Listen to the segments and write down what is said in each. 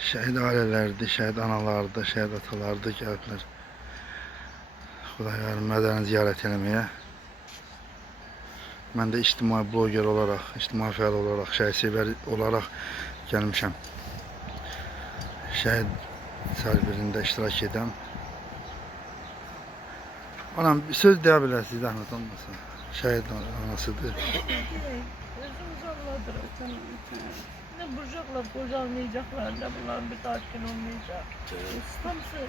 Şəhid ailələrdir, şəhid analardır, şəhid atalardır gəliblər Xudayar mədəni ziyarət eləməyə. Mən də ictimai bloger olaraq, ictimai fəal olaraq, şəhidsever olaraq gəlmişəm. Şəhid sərbəstində iştirak edəm. Anam bir söz deyə bilərsiniz, zəhmət olmasa. Şəhid anasıdır. Özümüz Allah'dır. Ne bulacaklar, bocalmayacaklar, ne bunların bir tatmin olmayacak. Hamısı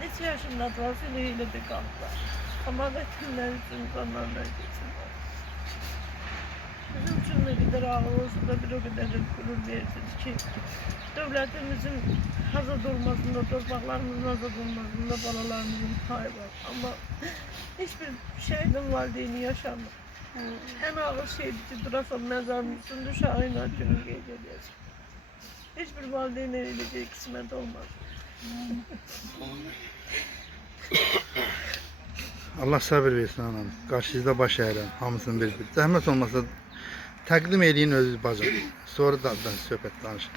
neçə yaşındadılar, seni de kalktılar. Ama vetinler için zamanlar geçirler. Bizim için de bir ağır olsa da bir o kadar da gurur versin ki devletimizin azad olmasında, torpaklarımızın azad olmasında balalarımızın payı var. Ama hiçbir şehidin valideyni yaşamır. En ağır şeydi ki durasam mezarın üstünde şahin acının geceliyorsun. Hiçbir valideyn eyleyeceği kısmet olmaz. Allah sabır versin anam. Qarşınızda baş əyirəm, hamısını bir-bir. Zəhmət olmasa təqdim eləyin özünüz bacım. Sonra da söhbət danışın.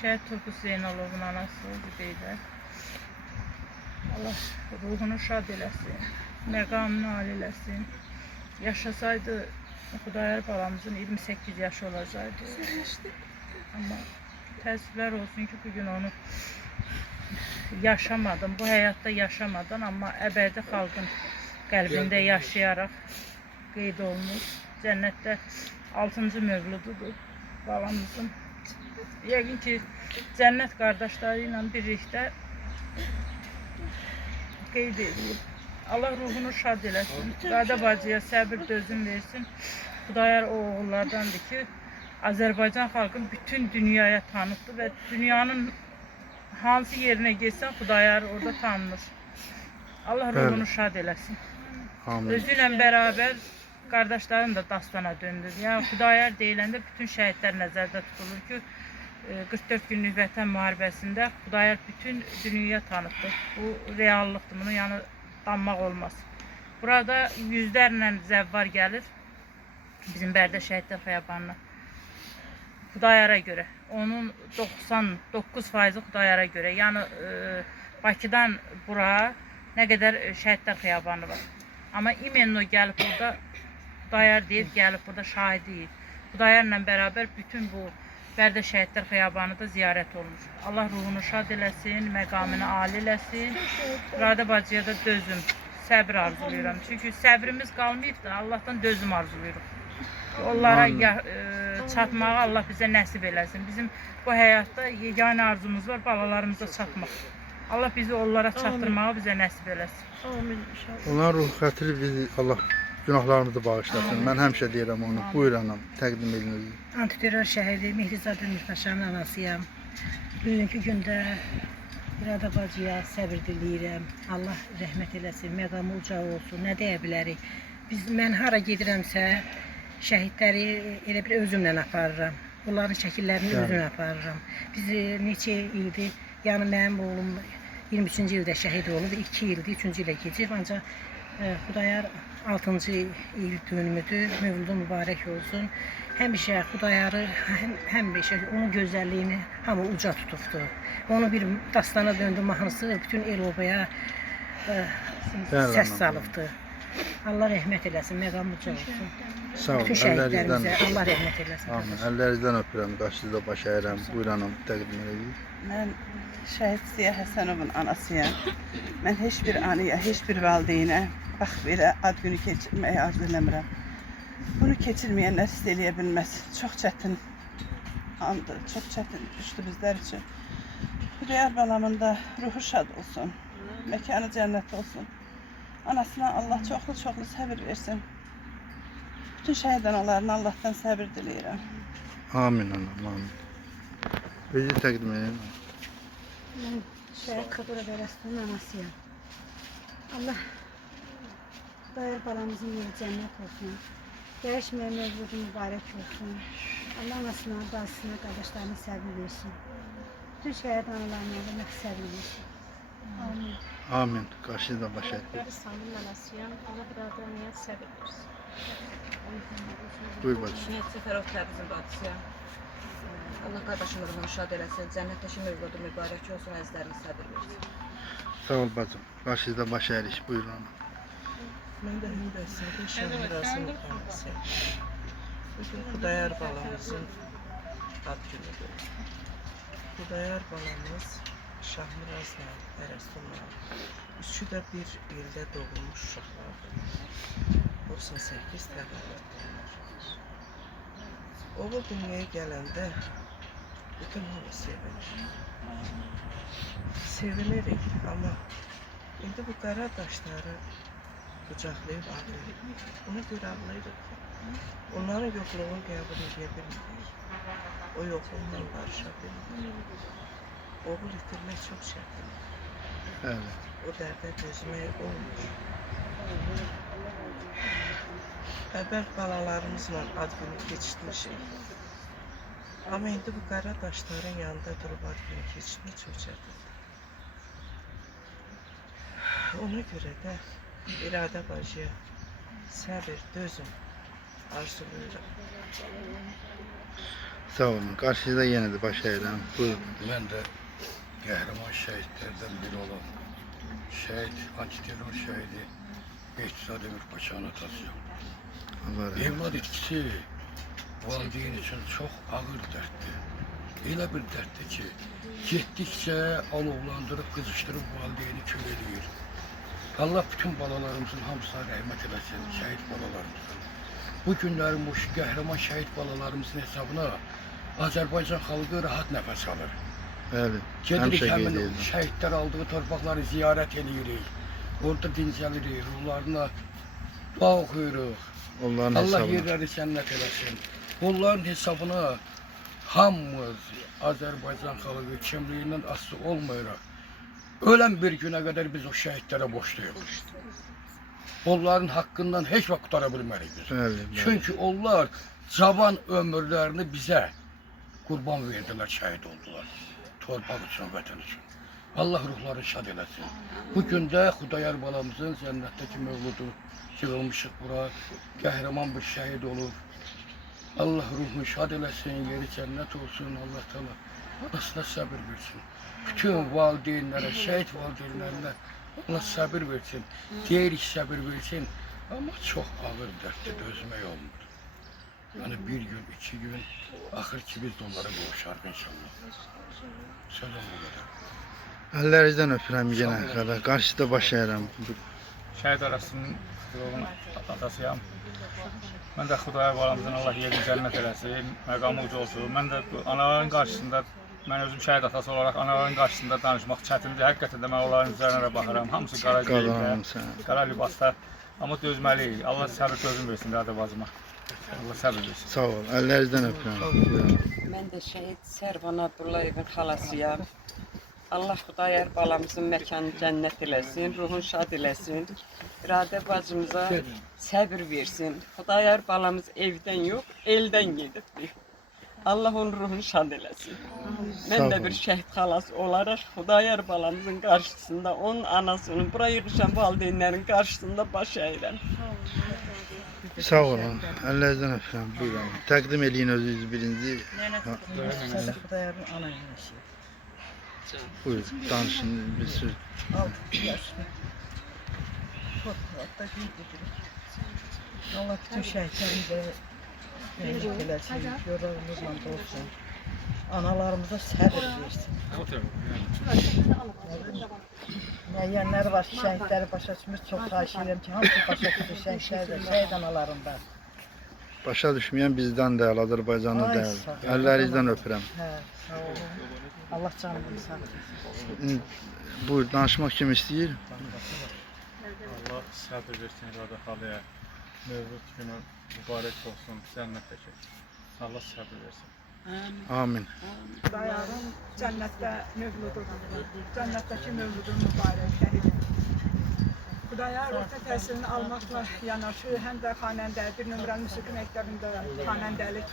Şəhid Turqut Zeynalovun anası Zübeydə. Allah ruhunu şad eləsin, məqamını âli eləsin. Yaşasaydı Xudayar balamızın 28 yaşı olacaktı. Ama təəssüflər olsun ki bugün onu yaşamadım, bu hayatta yaşamadan ama əbədi xalqın qəlbində yaşayaraq qeyd olunmuş. Cənnətdə 6-cı mövlududur balamızın. Yəqin ki cənnət qardaşları ilə birlikdə qeyd edilib. Allah ruhunu şad eləsin. Qada bacıya səbir dözüm versin. Xudayar o oğullardandır ki Azərbaycan xalqın bütün dünyaya tanıtdı və dünyanın hansı yerinə getsən Xudayar orada tanınır. Allah ruhunu şad eləsin. Amin. Özü ilə bərabər qardaşların da dastana döndür. Yəni Xudayar deyiləndə bütün şəhidlər nəzərdə tutulur ki 44 günlük vətən müharibəsində Xudayar bütün dünyaya tanıtdı. Bu reallıqdır. Bunu yəni danmaq olmaz. Burada yüzlərlə zəvvar gəlir bizim Bərdə Şəhidlər Xiyabanına. Xudayara görə. Onun 99% Xudayara görə. Yəni Bakıdan bura nə qədər Şəhidlər Xiyabanı var. Amma imenno gəlib burada Xudayar deyib, gəlib burada şahidiyik. Xudayarla bərabər bütün bu Bərdə Şəhidlər Xiyabanı da ziyarət olmuş. Allah ruhunu şad eləsin, məqamını âli eləsin. Radə bacıya da dözüm, səbir arzulayıram. Çünki səbrimiz qalmayıb da Allahdan dözüm arzulayırıq. Onlara çatmağı Allah bizə nəsib eləsin. Bizim bu həyatda yeganə arzumuz var, balalarımıza çatmaq. Allah bizi onlara çatdırmağı bizə nəsib eləsin. Amin inşallah. Onların ruh xətri bizi Allah günahlarımızı bağışlasın. Mən həmişə deyirəm onu. Buyur anam, təqdim edin özünüzü. Antiterror şəhidi Mehrizadə Mirpaşanın anasıyam. Bugünkü gündə İrada bacıya səbir diləyirəm. Allah rəhmət eləsin, məqamı uca olsun. Nə deyə bilərik? Mən hara gedirəmsə, şəhidləri elə bir özümlə aparıram. Onların şəkillərini özümlə aparıram. Biz neçə ildir, yəni mənim oğlum 23-cü ildə şəhid olub, 2 ildir, 3-cü ilə keçib. Ancaq Xudayar 6-cı il dönümüdür, mövlüdü mübarək olsun. Həmişə Xudayarı, həmişə onun gözəlliyini hamı uca tutubdur. Onu bir dastana döndü mahnısı, bütün el obaya səs salıbdır. Allah rəhmət eləsin, məqam uca olsun. Sağ olun, Bütün şəhidlərimizə Allah rəhmət eləsin. Amin. Əllərinizdən öpürəm, qarşınızda baş əyirəm. Buyur anam, təqdim edin. Mən Şəhid Ziya Həsənovun anasıyam. Mən heç bir anıya, heç bir valideynə bax belə ad günü keçirməyə arzu eləmirəm. Bunu keçirməyənlər hiss eləyə bilməz. Çox çətin andır, çox çətin düşdü bizlər üçün. Xudayar balamın da ruhu şad olsun, məkanı cənnət olsun. Anasına Allah çoxlu səbir versin. Bütün şəhid analarına Allahdan səbir diləyirəm. Amin anam, amin. Özü təqdim edin. Mən Şəhid Xudura Bərəstanın anasıyam. Allah Xudayar balamızın yeri cənnət olsun. Dəyişməyən mövzudu mübarək olsun. Allah anasına, bacısına, qardaşlarına səbir versin. Bütün şəhid analarına Allah səbir versin. Amin. Amin. Qarşınızda baş əyirəm. Sanın anasıyam. Allah biradərinə səbir versin. Buyur bacım. Niyyət Səfərov Təbrizin bacısıyam. Allah qardaşımı ruhunu şad eləsin. Cənnətdəki mövludu mübarək olsun, əzizlərinə səbir versin. Sağ ol bacım. Qarşınızda baş əyirik. Buyurun ana. Mən də Hündəsədə Şahmirazın anasıyam. Bugün Xudayar balamızın ad günüdür. Xudayar balamız Şahmirazla, Ərəstunla üçü də bir ildə doğulmuş uşaqlardır. 98 təvəllüddürlər. Oğul dünyaya gələndə bütün hamı sevinir. Sevinirik, amma indi bu qara daşları qucaqlayıb ağlayır. Ona görə ağlayırıq ki, onların yoxluğunu qəbul edə bilmirik. O yoxluqla barışa bilmirik. Oğul itirmək çox çətindir. Bəli. O dərdə dözmək olmur. Əvvəl balalarımızla ad günü keçirmişik. Amma indi bu qara daşların yanında durub ad günü keçirmək çox çətindir. Ona görə də İradə bacıya səbir, dözüm arzulayıram. Sağ olun. Qarşınızda yenə də baş əyirəm. Buyurun. Mən də qəhrəman şəhidlərdən biri olan şəhid, antiterror şəhidi Behzad Emirpaşanın atasıyam. Allah rəhmət. Evlad itkisi valideyn üçün çox ağır dərddir. Elə bir dərddir ki, getdikcə alovlandırıb, qızışdırıb valideyni kül eləyir. Allah bütün balalarımızın hamısına rəhmət eləsin, şəhid balalarımızın. Bu günlərin bu qəhrəman şəhid balalarımızın hesabına Azərbaycan xalqı rahat nəfəs alır. Bəli. Gedirik Həmişə həmin qeyd edirəm. şəhidlər aldığı torpaqları ziyarət edirik. Orada dincəlirik, ruhlarına dua oxuyuruq. Onların Allah hesabına. yerləri cənnət eləsin. Onların hesabına hamımız Azərbaycan xalqı kimliyindən asılı olmayaraq ölən bir günə qədər biz o şəhidlərə borcluyuq. Onların haqqından heç vaxt qutara bilmərik biz. Bəli, bəli. Çünki onlar cavan ömürlərini bizə qurban verdilər, şəhid oldular. Torpaq üçün, vətən üçün. Allah ruhları şad eləsin. Bu gündə Xudayar balamızın cənnətdəki mövludu yığılmışıq bura. Qəhrəman bir şəhid olur. Allah ruhunu şad eləsin, yeri cənnət olsun. Allah təala anasına səbir versin. Bütün valideynlərə, şəhid valideynlərinə Allah səbir versin. Deyirik səbir versin. Amma çox ağır dərddir, dözmək olmur. Yəni bir gün, 2 gün, axır ki biz də onlara qovuşarıq inşallah. Sözüm bu qədər. Əllərinizdən öpürəm yenə qədər. Qarşıda baş əyirəm. Şəhid arasının yolun atasıyam. Mən də Xudayar balamızın Allah yerini cənnət eləsin, məqamı uca olsun. Mən də anaların qarşısında, mən özüm şəhid atası olaraq anaların qarşısında danışmaq çətindir. Həqiqətən də mən onların üzərinə baxıram. Hamısı qara geyimdə, qara libasda. Amma dözməliyik. Allah səbir gözüm versin Radə bacıma. Allah səbir versin. Sağ ol. Əllərinizdən öpürəm. Mən də şəhid Sərvan Abdullayevin xalasıyam. Allah Xudayar balamızın məkanı cənnət eləsin, ruhun şad eləsin. İradə bacımıza səbir versin. Xudayar balamız evdən yox, eldən gedibdir. Allah onun ruhunu şad eləsin. Mən də bir şəhid xalası olaraq Xudayar balamızın qarşısında, onun anasının, bura yığışan valideynlərin qarşısında baş əyirəm. Sağ olun. Əllərinizdən öpürəm. Buyurun. Təqdim eləyin özünüz birinci. Xudayarın ana yönəşi. Buyurun. Danışın bir söz. 6 yaşlı. Torpaqda gedirik. Allah bütün şəhidlərimizə rəhmət eləsin, yorlarımızla dolsun. Analarımıza səbir versin. Müəyyənləri var ki, şəhidləri başa düşmür, çox xahiş edirəm ki, hamısı başa düşür şəhidlər də, şəhid analarından. Başa düşməyən bizdən deyil, Azərbaycanlı deyil. Əllərinizdən öpürəm. Hə, sağ olun. Allah canını sağ olsun. Buyur, danışmaq kim istəyir? Allah səbir versin İradə xalaya. Mövlud günü mübarək olsun, cənnətdəki. Allah səbir versin. Amin. Xudayarın cənnətdə mövlududur. Cənnətdəki mövludun mübarək şəhididir. Xudayar orta təhsilini almaqla yanaşı, həm də xanəndə, bir nömrəli musiqi məktəbində xanəndəlik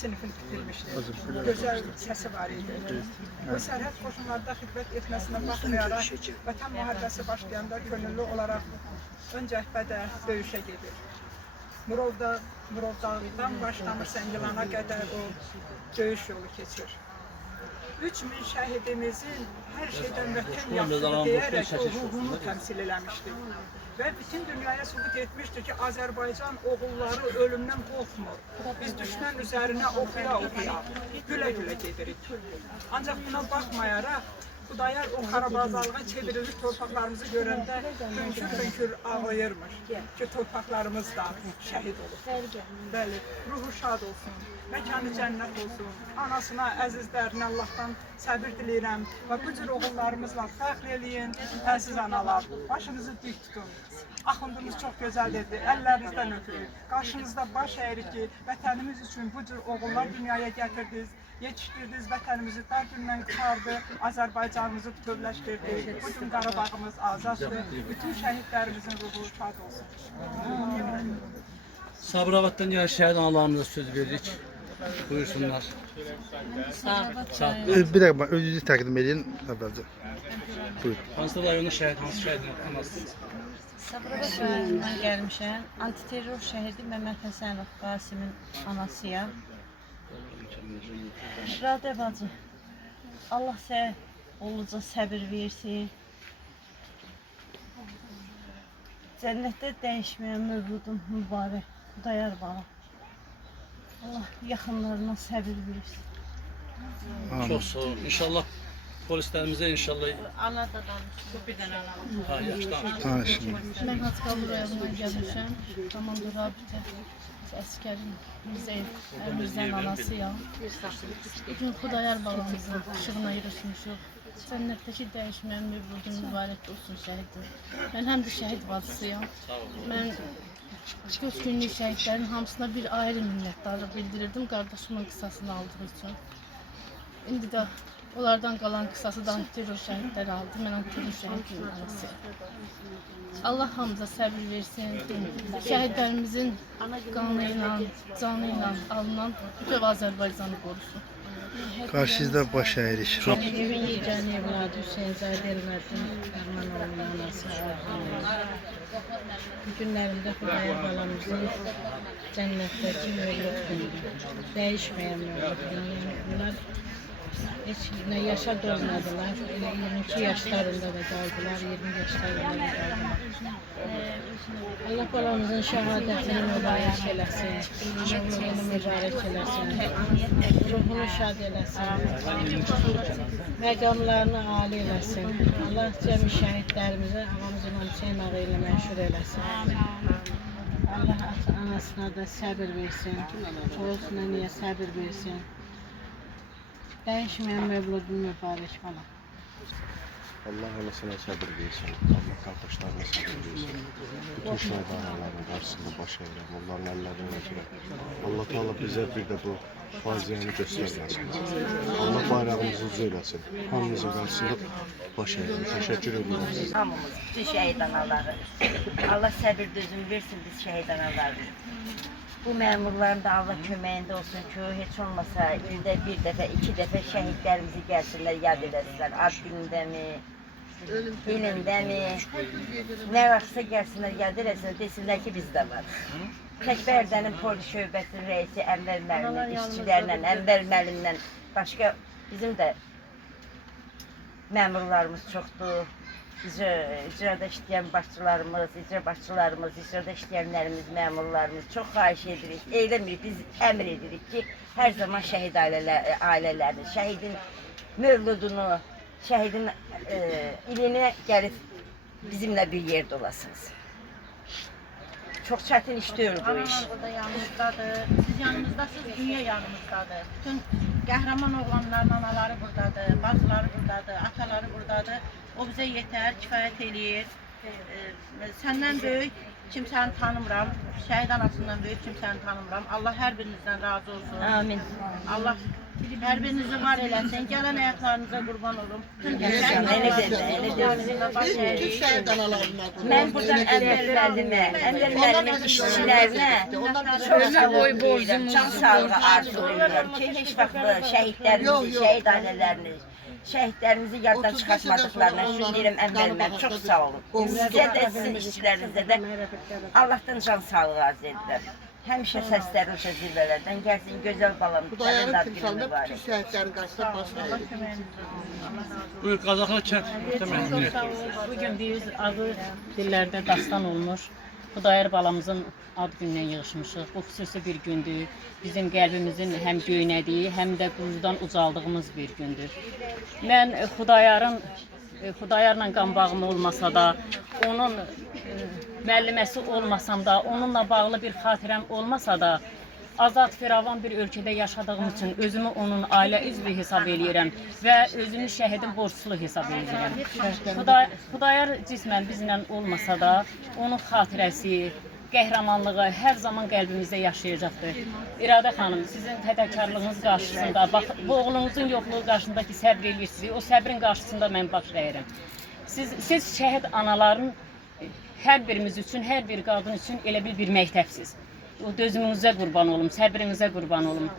sinifini bitirmişdir. Gözəl səsi var idi. Bu sərhəd qoşunlarda xidmət etməsinə baxmayaraq, vətən müharibəsi başlayanda könüllü olaraq ön cəhbədə döyüşə gedir. Murovdağ'dan başlamış Zəngilana qədər o döyüş yolu keçir. 3000 şəhidimizin hər şeydən vətən yaxşıdır deyərək o ruhunu təmsil eləmişdi. Və bütün dünyaya sübut etmişdir ki, Azərbaycan oğulları ölümdən qorxmur. Biz düşmən üzərinə oxuya-oxuya, gülə-gülə gedirik. Ancaq buna baxmayaraq, Xudayar o Qarabağzalığa çevrilmiş torpaqlarımızı görəndə hönkür-hönkür ağlayırmış ki, torpaqlarımız da şəhid olur. Bəli, ruhu şad olsun, məkanı cənnət olsun. Anasına, əzizlərinə Allahdan səbir diləyirəm və bu cür oğullarımızla fəxr eləyin, əziz analar. Başınızı dik tutun. Axundumuz çox gözəldir, əllərinizdən ötürük. Qarşınızda baş əyirik ki, vətənimiz üçün bu cür oğullar dünyaya gətirdiniz. Yetişdirdiniz, vətənimizi dar gündən çıxardı, Azərbaycanımızı bütövləşdirdi. Bugün Qarabağımız azaddır, bütün şəhidlərimizin ruhu şad olsun. Sabirabaddan gələn şəhid analarımıza söz veririk. Buyursunlar. Sağ ol. Bir dəqiqə, özünüzü təqdim edin əvvəlcə. Buyurun. Hansı rayonun şəhid, hansı şəhidin anasınız? Sabirabad rayonundan gəlmişəm. Antiterror şəhidi Məmməd Həsənov Qasimin anasıyam. Radə bacı, Allah sənə oluca səbir versin. Cənnətdə dəyişməyən mövludun mübarək Xudayar bala. Allah yaxınlarına səbir versin. Çox sağ olun. İnşallah polislərimizə inşallah... Ana da danışsın. Bir dənə ana. Ha, yaxşı danışın. Danışın. Mən Haçqallı rayonundan gəlmişəm. Komando rabitə əskərin Mirzəyin anasıyam. Bugün Xudayar balamızın işığına yürüşmüşük. Cənnətdəki dəyişməyən mövludun mübarək olsun şəhidim. Mən həm də şəhid bacısıyam. Mən 4 günlük şəhidlərin hamısına bir ayrı minnətdarlıq bildirirdim qardaşımın qısasını aldığı üçün. İndi də onlardan qalan qısası da antiterror şəhidləri aldı. Mən antiterror şəhidinin anasıyam. Allah hamıza səbir versin. Şəhidlərimizin qanı ilə, canı ilə alınan bütöv Azərbaycanı qorusun. Qarşınızda baş əyirik. Evin yeganə evladı Hüseynzadə Elmədin Ərmanoğlu'nun anası Arzu'nun. Bu günlərində Xudayar balamızın cənnətdəki mövlud gündür. Dəyişməyən mövlud gündür. Yəni bunlar heç nə yaşa dönmədiler. 22 yaşlarında da qaldılar, 20 yaşlarında da qaldılar. Allah balamızın şəhadətini mübarək eləsin, ruhunu mübarək eləsin, ruhunu şad eləsin, məqamlarını âli eləsin. Allah cəmi şəhidlərimizə ağamızın Hüseyn ağı ilə məşhur eləsin. Allah anasına da səbir versin, çoğusuna niyə səbir versin. Dəyişməyən mövludun mübarək bala. Allah anasına səbir versin, Allah qardaşlarına səbir versin. Bütün şəhidlərin qarşısında baş əyirəm, onların əllərini öpürəm. Allah Teala bizə bir də bu faciəni göstərməsin. Allah bayrağımızı ucu eləsin. Hamımızın qarşısında baş əyirəm. Təşəkkür edirəm sizə. Hamımız, bütün şəhid anaları. Allah səbir dözüm versin biz şəhid anaları. Bu məmurların da Allah köməyində olsun ki, heç olmasa ildə bir dəfə, 2 dəfə şəhidlərimizi gəlsinlər, yad eləsinlər. Ad günündəmi, ilindəmi, nə vaxtsa gəlsinlər, yad eləsinlər, desinlər ki, bizdə var. Təkbərdənin polis şöbəsinin rəisi Ənvər müəllimlə, işçilərlə, Ənvər müəllimlə, başqa bizim də məmurlarımız çoxdur. İcrada işləyən başçılarımız, icrada işləyənlərimiz, məmurlarımız çox xahiş edirik, eyləmirik, biz əmr edirik ki, hər zaman şəhid ailələrinin, şəhidin mövludunu, şəhidin ilinə gəlib bizimlə bir yerdə olasınız. Çox çətin iş deyil bu iş. Burada yanımızdadır, siz yanımızdasınız, dünya yanımızdadır. Bütün qəhrəman oğlanların anaları buradadır, bacıları buradadır, ataları buradadır. O bizə yetər, kifayət eləyir. Səndən böyük kimsəni tanımıram, şəhid anasından böyük kimsəni tanımıram. Allah hər birinizdən razı olsun. Amin. Allah Her birinizi var eləsin. Gələn ayaqlarınıza qurban olum. Mən buradan əmrlərimə, işçilərinə can sağlığı arzulayıram ki, heç vaxt şəhidlərimizi, şəhid ailələrimizi, şəhidlərimizi yaddan çıxartmadıqlarına şunu deyirəm əmrlərimə çox sağ olun. Sizə də, sizin işçilərinizə də Allah'tan can sağlığı arz edirəm. Həmişə səslərinizə zirvələrdən gəlsin, gözəl balam, sənin ad günü mübarək. Buyur, Qazaxlar kənd. Bugün biz adı dillərdə dastan olmuş Xudayar balamızın ad günündən yığışmışıq. Bu xüsusi bir gündür. Bizim qəlbimizin həm göynədiyi, həm də qurudan ucaldığımız bir gündür. Mən Xudayarla qan bağım olmasa da, onun müəlliməsi olmasam da, onunla bağlı bir xatirəm olmasa da, azad firavan bir ölkədə yaşadığım üçün özümü onun ailə üzvü hesab edirəm və özümü şəhidin borçlu hesab edirəm. Xudayar cismən bizlə olmasa da, onun xatirəsi, qəhrəmanlığı hər zaman qəlbimizdə yaşayacaqdır. İradə xanım, sizin fədəkarlığınız qarşısında, bu oğlunuzun yoxluğu qarşısında ki, səbr edirsiniz, o səbrin qarşısında mən baş əyirəm. Siz şəhid anaların hər birimiz üçün, hər bir qadın üçün elə bir məktəbsiz. O dözümünüzə qurban olum, səbrinizə qurban olum.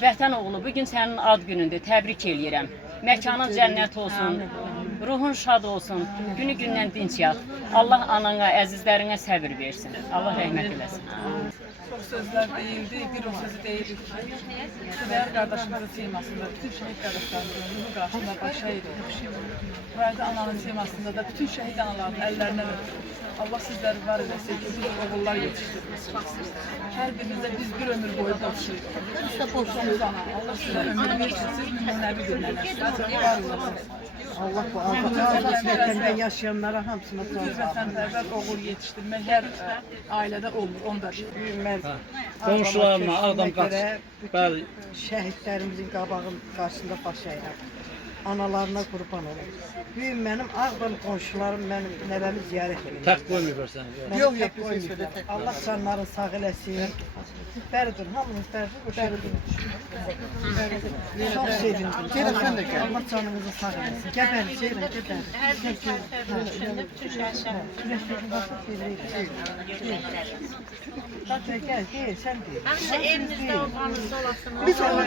Vətən oğlu, bugün sənin ad günündür, təbrik eləyirəm. Məkanın cənnət olsun, ruhun şad olsun, günü gündən dinç yat. Allah anana, əzizlərinə səbir versin. Allah rəhmət eləsin. Çox sözlər deyildi, bir o sözü deyirik ki, Xudayar qardaşımızın simasında, bütün şəhid qardaşlarımızın ruhu qarşısında baş əyirik. Vədə ananın simasında da bütün şəhid anaların əllərindən öpürük. Allah sizləri var eləsin ki, siz oğullar yetişdirmişsiniz. Hər birinizə biz bir ömür boyu borçluyuz. Biz də borçluyuz ana. Allah sizə ömür versin, siz nümunəvi bir nənəsiniz. Var olasınız. Allah bu azad vətəndə yaşayanlara hamısına sağ olsun. Vətənpərvər oğul yetişdirmək hər ailədə olur, onda Büyünməz. Qonşularına, Ağdam qaç. Bəli. Şəhidlərimizin qarşısında baş əyirəm. Analarına qurban olun. Büyüm mənim Ağdam qonşularım mənim nəvəmi ziyarət edir. Tək qoymuyor sən. Yox, qoymuyor. Allah canlarını sağ eləsin. Bəridir, hamınız bəridir. Çox sevindim. Gəlin sən də gəl. Allah canınızı sağ eləsin. Gəbəri, Ceyran, gəbəri. Hər bir şəhidlərimizin bütün Gəl, sən deyil. Həmişə elinizdə olmanız olasınız. Biz Allah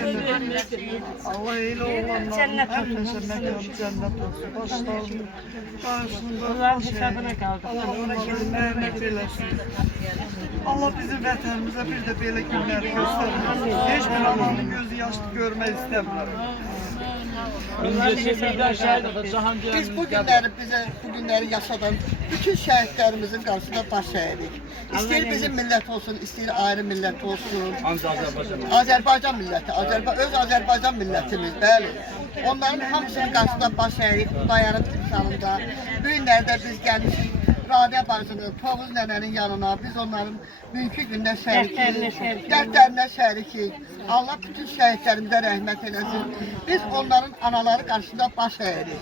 elə olanlar, həmişə məkan cənnət olsun. Başlarının qarşısında Onların hesabına qaldı. Allah ona rəhmət eləsin. Allah bizim vətənimizə bir də belə günlər göstərməsin. Heç bir ananın gözü yaşlı görmək istəmirəm. Biz bu günləri yaşadan bütün şəhidlərimizin qarşısında baş əyirik. İstəyir bizim millət olsun, istəyir ayrı millət olsun. Azərbaycan milləti, öz Azərbaycan millətimiz, bəli. Onların hamısının qarşısında baş əyirik, Xudayarın timsalında. Bu günlərdə biz gəlmişik Radə bacının, Tovuz nənənin yanına, biz onların bugünkü gündə şərikik, dərdlərinə şərikik. Allah bütün şəhidlərimizə rəhmət eləsin. Biz onların anaları qarşısında baş əyirik.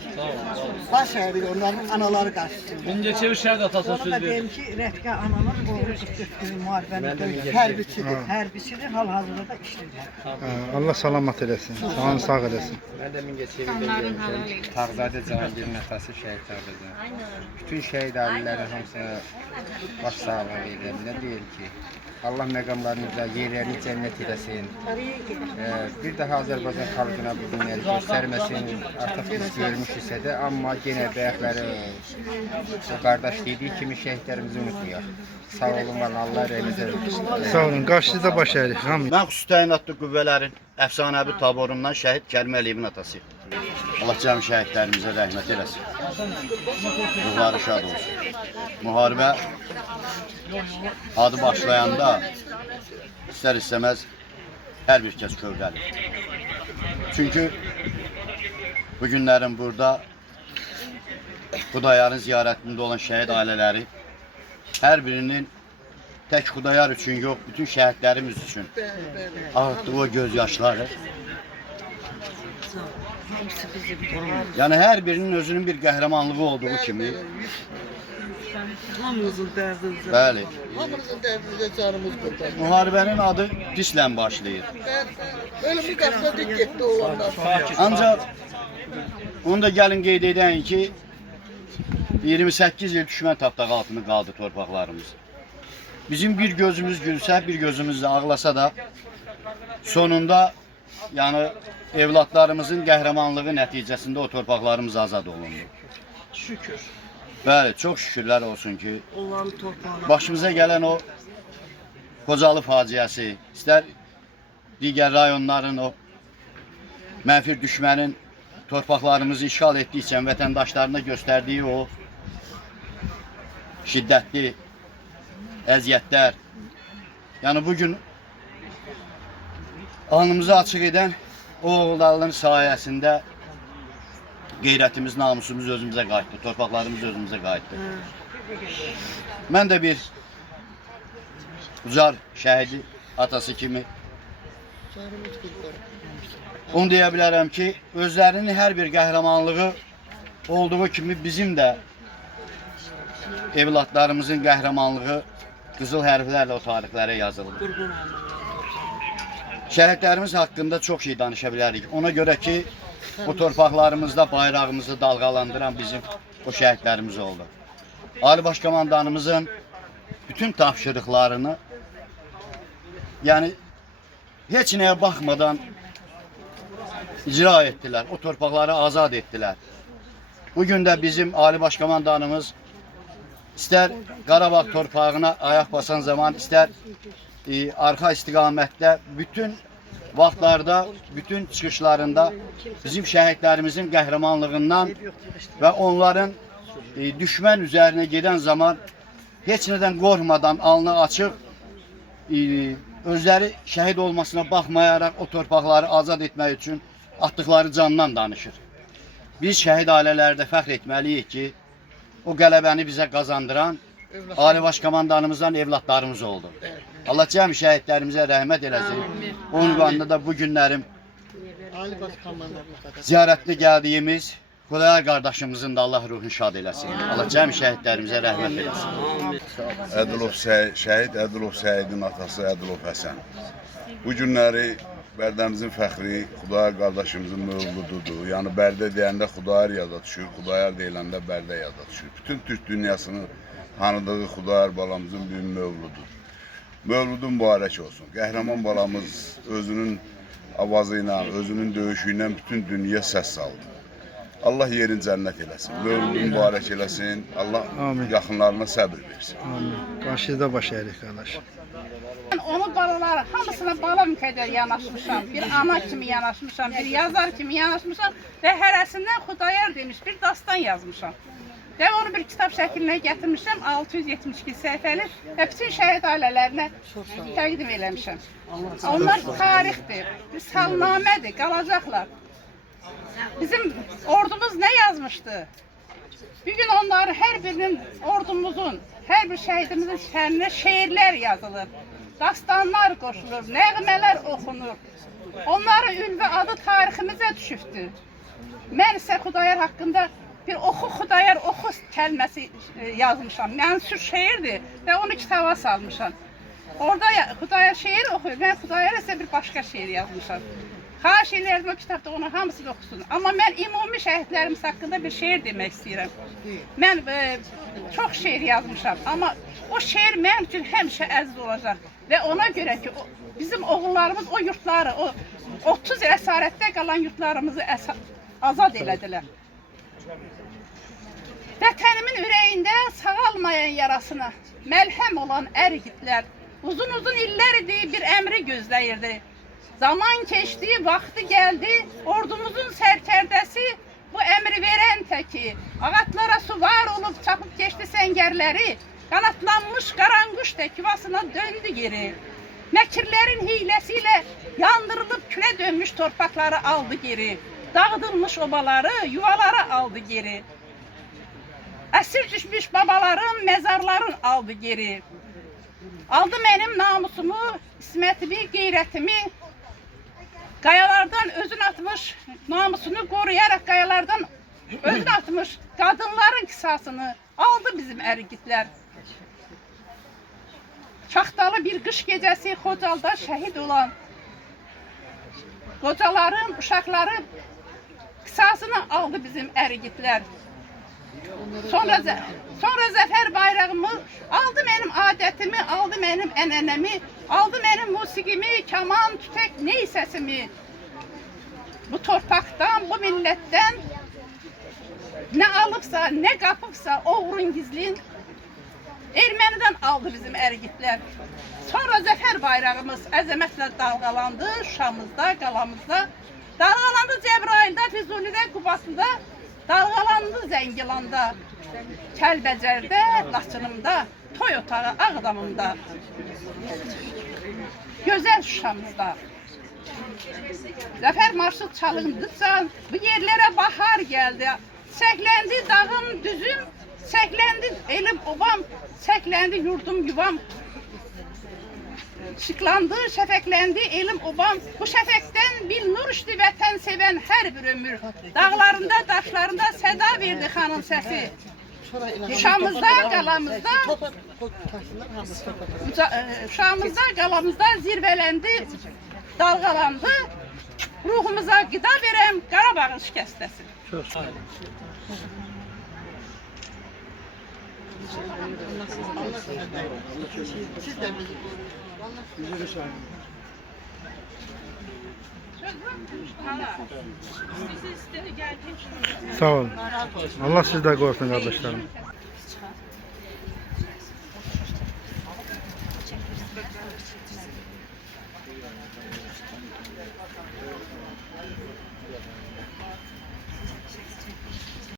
Baş əyirik onların anaları qarşısında. Mingəçevir şəhid atasına söz verir. Deyim ki, Rəfqə anamın oğlu 44 günü müharibəni döyüyor. Hərbiçidir. Hərbiçidir, hal-hazırda da işləyir. Allah salamat eləsin, canını sağ eləsin. Mən də Mingəçevirdə Tağzadə Cahangirin atası şəhidlərdir. Bütün şəhid ailələrin hamısına baş sağlığı edirəm. Nə deyir ki, Allah məqamlarınızda yerlərini cənnət eləsin. Bir daha Azərbaycan xalqına bu günləri göstərməsin. Artıq biz görmüşüksə də, amma yenə bəyəkləri qardaş dediyi kimi şəhidlərimizi unutmayaq. Sağ olun, Allah rəhmət eləsin. Sağ olun, qarşınızda baş əyirik. Mən xüsusi təyinatlı qüvvələrin əfsanəvi taborundan şəhid Kərim Əliyevin atasıyım. Allah cəm şəhidlərimizə rəhmət eləsin. Ruhları şad olsun. Müharibə adı başlayanda istər-istəməz hər bir kəs kövdəlir. Çünki bu günlərin burada Xudayarın ziyarətində olan şəhid ailələri hər birinin tək Xudayar üçün yox, bütün şəhidlərimiz üçün ağıtdığı o göz yaşları. Yəni hər birinin özünün bir qəhrəmanlığı olduğu kimi Hamımızın dərdinizə. Bəli. Hamımızın dərdinizə canımız qurtar. Müharibənin adı pislə başlayır. Ölümü qapıda dik getdi olanlar. Ancaq onu da gəlin qeyd edəyim ki, 28 il düşmən tapdağı altında qaldı torpaqlarımız. Bizim bir gözümüz gülsə, bir gözümüz də ağlasa da sonunda yəni evlatlarımızın qəhrəmanlığı nəticəsində o torpaqlarımız azad olundu. Şükür. Bəli, çox şükürlər olsun ki, Onların torpağına. başımıza gələn o Xocalı faciəsi, istər digər rayonların o mənfur düşmənin torpaqlarımızı işğal etdikcə vətəndaşlarına göstərdiyi o şiddətli əziyyətlər. Yəni bugün alnımızı açıq edən o oğulların sayəsində qeyrətimiz, namusumuz özümüzə qayıtdı, torpaqlarımız özümüzə qayıtdı. Mən də bir Ucar şəhidi atası kimi onu deyə bilərəm ki, özlərinin hər bir qəhrəmanlığı olduğu kimi bizim də evlatlarımızın qəhrəmanlığı qızıl hərflərlə o tarixlərə yazılır. Şəhidlərimiz haqqında çox şey danışa bilərik. Ona görə ki, o torpaqlarımızda bayrağımızı dalğalandıran bizim o şəhidlərimiz oldu. Ali Baş Komandanımızın bütün tapşırıqlarını, yəni heç nəyə baxmadan icra etdilər, o torpaqları azad etdilər. Bugün də bizim Ali Baş Komandanımız istər Qarabağ torpağına ayaq basan zaman, istər arxa istiqamətdə bütün vaxtlarda, bütün çıxışlarında bizim şəhidlərimizin qəhrəmanlığından və onların düşmən üzərinə gedən zaman heç nədən qorxmadan, alnı açıq, özləri şəhid olmasına baxmayaraq o torpaqları azad etmək üçün atdıqları candan danışır. Biz şəhid ailələrdə fəxr etməliyik ki, o qələbəni bizə qazandıran Ali Baş Komandanımızdan evlatlarımız oldu. Allah cəmi şəhidlərimizə rəhmət eləsin. Onun qanında da bu günlərim ziyarətli gəldiyimiz Xudayar qardaşımızın da Allah ruhunu şad eləsin. Allah cəmi şəhidlərimizə rəhmət eləsin. Ədilov şəhid Ədilov Səidin atası Ədilov Həsən. Bu günləri Bərdəmizin fəxri Xudayar qardaşımızın mövlududur. Yəni Bərdə deyəndə Xudayar yada düşür, Xudayar deyiləndə Bərdə yada düşür. Bütün Türk dünyasının tanıdığı Xudayar balamızın bir mövlududur. Mövludun mübarək olsun. Qəhrəman balamız özünün avazı ilə, özünün döyüşü ilə bütün dünya səs saldı. Allah yerin cənnət eləsin. Mövludun mübarək eləsin. Allah yaxınlarına səbir versin. Amin. Qarşıda baş əyirik qardaş. Onun balaları hamısına balam qədər yanaşmışam. Bir ana kimi yanaşmışam, bir yazar kimi yanaşmışam və hərəsindən Xudayar demiş bir dastan yazmışam. Və onu bir kitab şəklinə gətirmişəm, 672 səhifəli və bütün şəhid ailələrinə təqdim eləmişəm. Onlar tarixdir, salnamədir, qalacaqlar. Bizim ordumuz nə yazmışdı? Bugün onları hər birinin ordumuzun, hər bir şəhidimizin şəhərinə şeirlər yazılır. Dastanlar qoşulur, nəğmələr oxunur. Onların ülvi adı tariximizə düşübdür. Mən isə Xudayar haqqında bir oxu Xudayar oxu kəlməsi yazmışam. Mənsur şeirdir və onu kitaba salmışam. Orada Xudayar şeir oxuyur, mən Xudayar isə bir başqa şeir yazmışam. Xahiş edirəm o kitabda onu hamısı oxusun. Amma mən ümumi şəhidlərimiz haqqında bir şeir demək istəyirəm. Mən çox şeir yazmışam, amma o şeir mənim üçün həmişə əziz olacaq. Və ona görə ki, bizim oğullarımız o yurtları, o 30 il əsarətdə qalan yurtlarımızı azad elədilər. Vətənimin ürəyində sağalmayan yarasına məlhəm olan ərigidlər uzun illər idi bir əmri gözləyirdi. Zaman keçdi, vaxtı gəldi, ordumuzun sərkərdəsi bu əmri verən təki ağatlara suvar olub çapıb keçdi səngərləri, qanatlanmış qaranquş tək yuvasına döndü geri. Məkirlərin hiyləsi ilə yandırılıb külə dönmüş torpaqları aldı geri. Dağıdılmış obaları, yuvaları aldı geri. Əsir düşmüş babaların, məzarların aldı geri. Aldı mənim namusumu, ismətimi, qeyrətimi. Qayalardan özün atmış, namusunu qoruyaraq qayalardan özün atmış qadınların qisasını, aldı bizim ərigidlər. Çaxtalı bir qış gecəsi Xocalda şəhid olan qocaların, uşaqların qisasını aldı bizim ərigidlər. Sonra zəfər bayrağımı aldı mənim adətimi, aldı mənim ənənəmi, aldı mənim musiqimi, kaman, tütək, ney səsimi. Bu torpaqdan, bu millətdən nə alıbsa, nə qapıbsa oğrun gizlin Ermənidən aldı bizim ərigidlər. Sonra zəfər bayrağımız əzəmətlə dalğalandı Şuşamızda, qalamızda. Dalğalandı Cəbrayildə, Füzulidə, Qubasıda, dalğalandı Zəngilanda, Kəlbəcərdə, Laçınımda, toy otağı Ağdamımda, gözəl Şuşamızda. Zəfər marşı çalındıqca bu yerlərə bahar gəldi. Səkləndi dağım, düzüm, səkləndi elim, obam, səkləndi yurdum, yuvam. Işıqlandı, şəfəqləndi elim, obam. Bu şəfəqdən bil nur düşdü vətən sevən hər bir ömür. Dağlarında, daşlarında səda verdi xanın səsi. Şuşamızda, qalamızda, Şuşamızda, qalamızda zirvələndi, dalğalandı. Ruhumuza qida verəm Qarabağın şikəstəsi. Çok sağ olun. Siz de Sağ olun. Allah sizden korusun kardeşlerim.